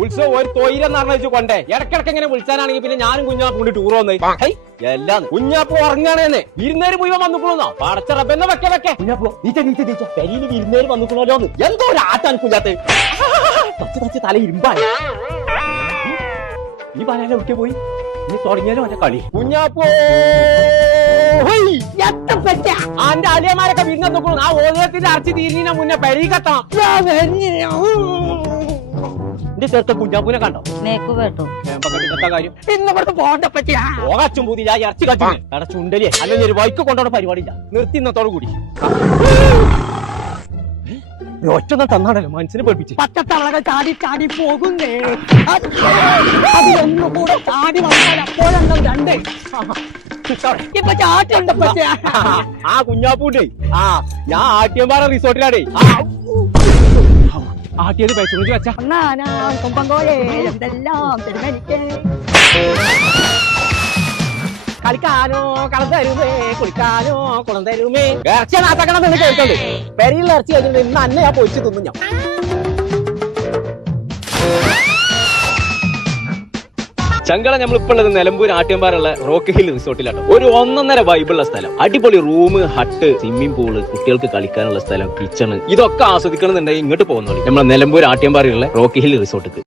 ഉത്സവം ഒരു തൊയിലെന്ന് പറഞ്ഞു കൊണ്ടേ ഇടക്കിടക്ക് ഇങ്ങനെ വിളിച്ചാനാണെങ്കിൽ പിന്നെ ഞാനും കുഞ്ഞാപ്പ് കൊണ്ട് ടൂർ വന്നേ എല്ലാം കുഞ്ഞാപ്പ് ഉറങ്ങാണേന്ന് വിരുന്നേര് മുഴുവൻ വന്നിക്കണോന്നാ പടച്ചറപ്പെന്ന് വെക്കെ കുഞ്ഞാപ്പോ നീച്ച പെരിയിൽ വിരുന്നേര് വന്നിക്കണോന്ന് എന്തോ ഒരു ആറ്റാണ് കുഞ്ഞാത്ത് തച്ച് തല ഇരുമ്പായി ഈ പറയാൻ എവിടെ പോയി നീ തുടങ്ങിയാലോ അന്റെ കളി കുഞ്ഞാപ്പോ അന്റെ അലിയന്മാരൊക്കെ വിരുന്ന് നോക്കണം ആ ഓലത്തിന്റെ അരച്ച് തീരുന്നതിന് മുന്നേ പെരി കത്തണം എന്റെ ചെറുത്ത കുഞ്ഞാപ്പൂനെ കണ്ടോ നേക്ക് കേട്ടോ കാര്യം ഇന്നിവിടുത്തെ പോകച്ചും പൂതി ഞാൻ ഇറച്ചി കച്ചു അവിടെ ചുണ്ടലിയെ അല്ലെങ്കിൽ ഒരു ബൈക്ക് കൊണ്ടോടെ പരിപാടിയില്ല നിർത്തി ഇന്നത്തോടു കൂടി ഒറ്റൊന്നും തന്നാണല്ലോ മനസ്സിനെ പഠിപ്പിച്ച് പച്ചത്തവളകൾ ചാടി ചാടി പോകുന്നേ അതിലൊന്നുകൂടെ ചാടി വന്നാൽ അപ്പോഴെണ്ണം രണ്ട് ഇപ്പൊ ചാട്ടുണ്ട് ആ കുഞ്ഞാപ്പൂണ്ടേ ഞാൻ ആട്ടിയമ്പാറ റിസോർട്ടിലാടേ ആട്ടിയത് പൈസ വെച്ചാ കൊമ്പങ്കോലേ എന്തെല്ലാം തിരുമലിക്കേ കളിക്കാനോ കളം തരുമേ കുളിക്കാനോ കുളം തരുമേ ഇറച്ചി നാത്താക്കണം എന്ന് കേൾക്കണ്ട് പെരിയിൽ ഇറച്ചി കഴിഞ്ഞിട്ട് ഇന്ന് അന്നെ ഞാൻ പൊരിച്ച് തിന്നു ഞാൻ ചങ്കള നമ്മളിപ്പോൾ ഉള്ളത് നിലമ്പൂർ ആട്ടിയമ്പാറുള്ള റോക്ക് ഹിൽ റിസോർട്ടിലാണ് ഒരു 1.5 വൈബുള്ള സ്ഥലം അടിപൊളി റൂം ഹട്ട് സ്വിമ്മിംഗ് പൂള് കുട്ടികൾക്ക് കളിക്കാനുള്ള സ്ഥലം കിച്ചണ് ഇതൊക്കെ ആസ്വദിക്കണം എന്നുണ്ടെങ്കിൽ ഇങ്ങോട്ട് പോകുന്നുള്ളൂ നമ്മളെ നിലമ്പൂർ ആട്ടിയമ്പാറുള്ള റോക്ക് ഹിൽ റിസോർട്ടിക്ക്